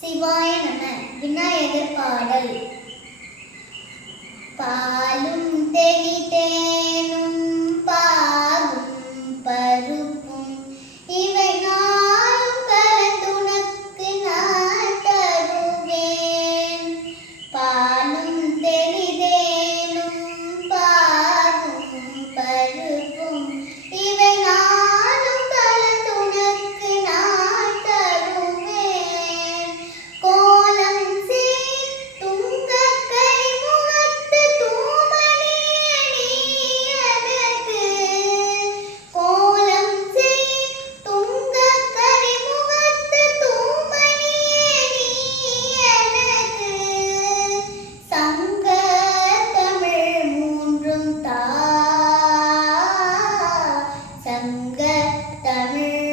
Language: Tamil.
சிவாய நம விநாயகர் பாடல். பா தமிழ்